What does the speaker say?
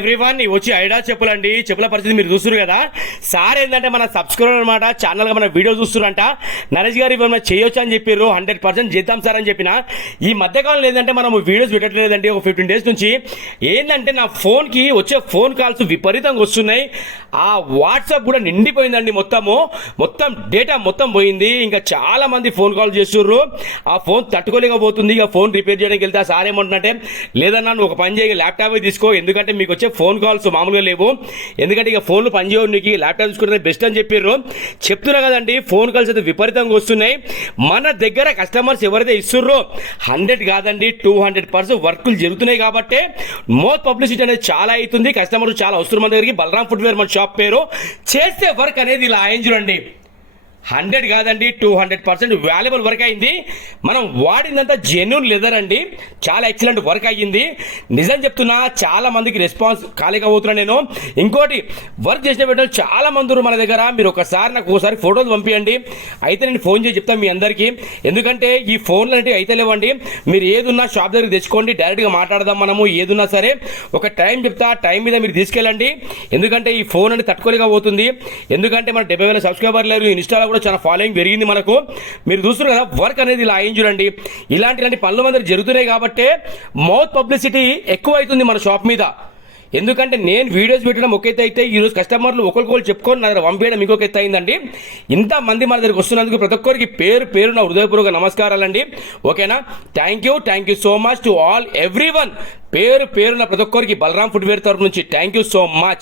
Everyone వచ్చి ఐడా చెప్పులండి. చెప్పుల పరిస్థితి మీరు చూస్తున్నారు కదా. సార్ ఏంటంటే మన సబ్స్క్రైబర్ అనమాట, ఛానల్ గా మన వీడియో చూస్తున్నారంట. నరేష్ గారు ఇవ్వ చేయొచ్చు అని చెప్పారు. 100% చేద్దాం సార్ అని చెప్పిన. ఈ మధ్యకాలంలో ఏంటంటే మనం వీడియోస్ పెట్టట్లేదండి. ఒక 15 days నుంచి ఏంటంటే నా ఫోన్ కి వచ్చే ఫోన్ కాల్స్ విపరీతంగా వస్తున్నాయి. ఆ వాట్సాప్ కూడా నిండిపోయిందండి. మొత్తం డేటా మొత్తం పోయింది. ఇంకా చాలా మంది ఫోన్ కాల్ చేస్తుర్రు. ఆ ఫోన్ తట్టుకోలేకపోతుంది. ఇక ఫోన్ రిపేర్ చేయడానికి వెళ్తే సార్ ఏమంటున్నట్టే, లేదన్నా నువ్వు ఒక పని చేయ, ల్యాప్టాప్ తీసుకో, ఎందుకంటే మీకు ఫోన్ కాల్స్ మామూలుగా లేవు, ఎందుకంటే ఇక ఫోన్లు పనిచేయవు, నీకు ల్యాప్టాప్ తీసుకుంటే బెస్ట్ అని చెప్పారు. చెప్తున్నా కదండి, ఫోన్ కాల్స్ అయితే విపరీతంగా వస్తున్నాయి. మన దగ్గర కస్టమర్స్ ఎవరైతే ఇస్తుర్రో 100 కాదండి 200% వర్కులు జరుగుతున్నాయి. కాబట్టి మోర్ పబ్లిసిటీ అనేది చాలా అవుతుంది. కస్టమర్స్ చాలా వస్తున్నారు మన దగ్గరికి. బలరాం ఫుట్వేర్ మన షాప్ పేరు. చేస్తే వర్క్ అనేది ఇలా చూడండి, 100 కాదండి 200% వాల్యుబుల్ వర్క్ అయింది. మనం వాడిందంతా జెన్యూన్ లెదర్ అండి. చాలా ఎక్సలెంట్ వర్క్ అయ్యింది. నిజం చెప్తున్నా, చాలా మందికి రెస్పాన్స్ కాలేకపోతున్నా నేను. ఇంకోటి, వర్క్ చేసిన పెట్టాలి చాలా మంది మన దగ్గర. మీరు ఒకసారి నాకు ఒకసారి ఫోటోలు పంపించండి, అయితే నేను ఫోన్ చేసి చెప్తాను మీ అందరికీ. ఎందుకంటే ఈ ఫోన్లు అంటే అయితే లేవండి. మీరు ఏదున్నా షాప్ దగ్గరికి తెచ్చుకోండి, డైరెక్ట్గా మాట్లాడదాం. మనము ఏదున్నా సరే ఒక టైం చెప్తా, టైం మీద మీరు తీసుకెళ్ళండి. ఎందుకంటే ఈ ఫోన్ అనేది తట్టుకోలేకపోతుంది. ఎందుకంటే మన 70,000 సబ్స్క్రైబర్ లేరు. ఇన్స్టాలో కూడా చాలా ఫాలోయింగ్ పెరిగింది మనకు. మీరు చూస్తున్నారు కదా, వర్క్ అనేది ఇలా చూడండి. ఇలాంటి పనులు మన జరుగుతున్నాయి కాబట్టి మౌత్ పబ్లిసిటీ ఎక్కువ అవుతుంది మన షాప్ మీద. ఎందుకంటే నేను వీడియోస్ పెట్టడం ఒక ఎత్తు అయితే, ఈరోజు కస్టమర్లు ఒకరికొకరు చెప్పుకొని నా దగ్గర పంపించడం ఇంకొక ఎత్తు అయిందండి. ఇంతమంది మన దగ్గరికి వస్తున్నందుకు ప్రతి ఒక్కరికి పేరు నా హృదయపూర్వక నమస్కారాలండి. ఓకేనా? Thank you so much to all everyone. పేరున ప్రతి ఒక్కరికి బలరాం ఫుట్వేర్ తరఫు నుంచి థ్యాంక్ యూ సో మచ్.